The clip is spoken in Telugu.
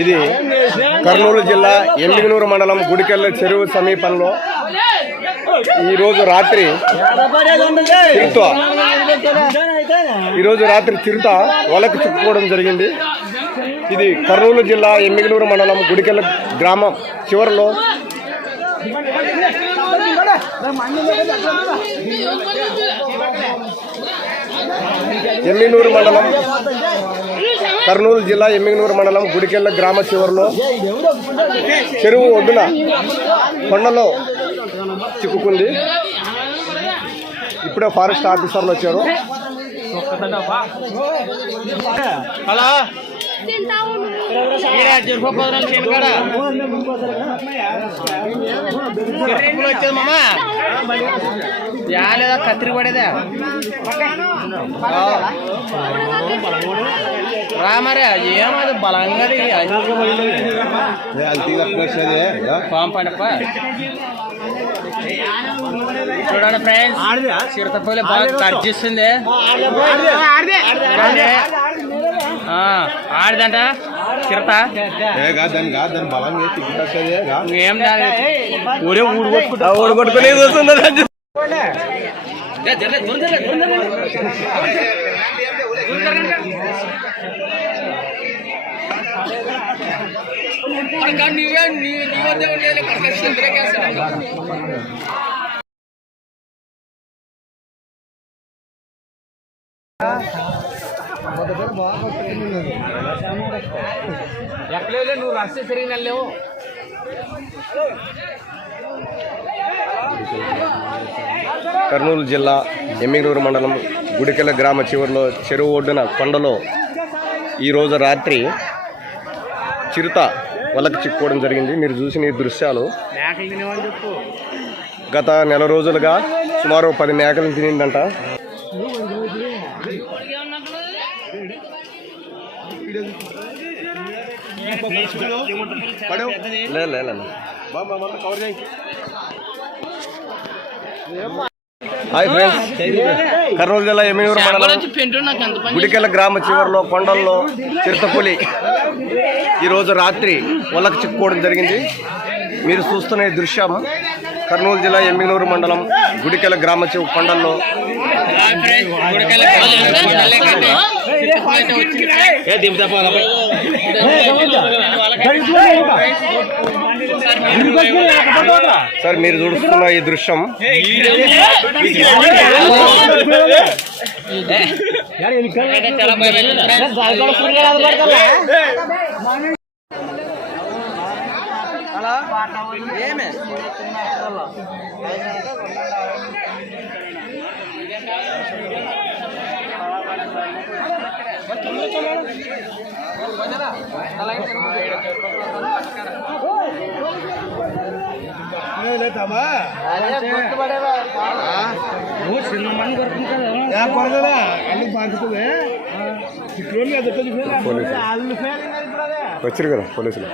ఇది కర్నూలు జిల్లా ఎండిగనూరు మండలం గుడికెళ్ళ చెరువు సమీపంలో ఈరోజు రాత్రి చిరుత వలకు చిక్కుకోవడం జరిగింది. ఇది కర్నూలు జిల్లా ఎండిగనూరు మండలం గుడికెళ్ళ గ్రామం చివరిలో ఎమ్మిగనూరు మండలం కర్నూలు జిల్లా ఎమ్మిగనూరు మండలం గుడికెళ్ళ గ్రామ చివరిలో చెరువు ఒడ్డున కొండలో చిక్కుకుంది. ఇప్పుడే ఫారెస్ట్ ఆఫీసర్లు వచ్చారు. లేదా కత్తిరి పడేదా రామరే ఏమది బలంగా చూడండి ఫ్రెండ్స్, చిరుతపల్లి బాగా తర్జిస్తుంది. ఆడిదంట చిరత ఏం ఊరే ఊడుకొట్టుకునే చూస్తుంది. ఎక్కలే నువ్వు రస్తే తిరిగి నెలలేవు. కర్నూలు జిల్లా ఎమ్మిగనూరు మండలం గుడికెళ్ళ గ్రామ చివరిలో చెరువు ఒడ్డున కొండలో ఈరోజు రాత్రి చిరుత వలకు చిక్కుకోవడం జరిగింది. మీరు చూసిన ఈ దృశ్యాలు గత నెల రోజులుగా సుమారు 10 మేకలు తినిందంట. హాయ్ ఫ్రెండ్స్, కర్నూలు జిల్లా ఎమ్మిగనూరు మండలం గుడికెళ్ళ గ్రామ చివరిలో కొండల్లో చిరుతపులి ఈరోజు రాత్రి వలకు చిక్కుకోవడం జరిగింది. మీరు చూస్తున్న ఈ దృశ్యం కర్నూలు జిల్లా ఎమ్మిగనూరు మండలం గుడికెళ్ళ గ్రామ చివరి కొండల్లో సార్ మీరు చూస్తున్న ఈ దృశ్యం వచ్చారు కదా పోలీసులు.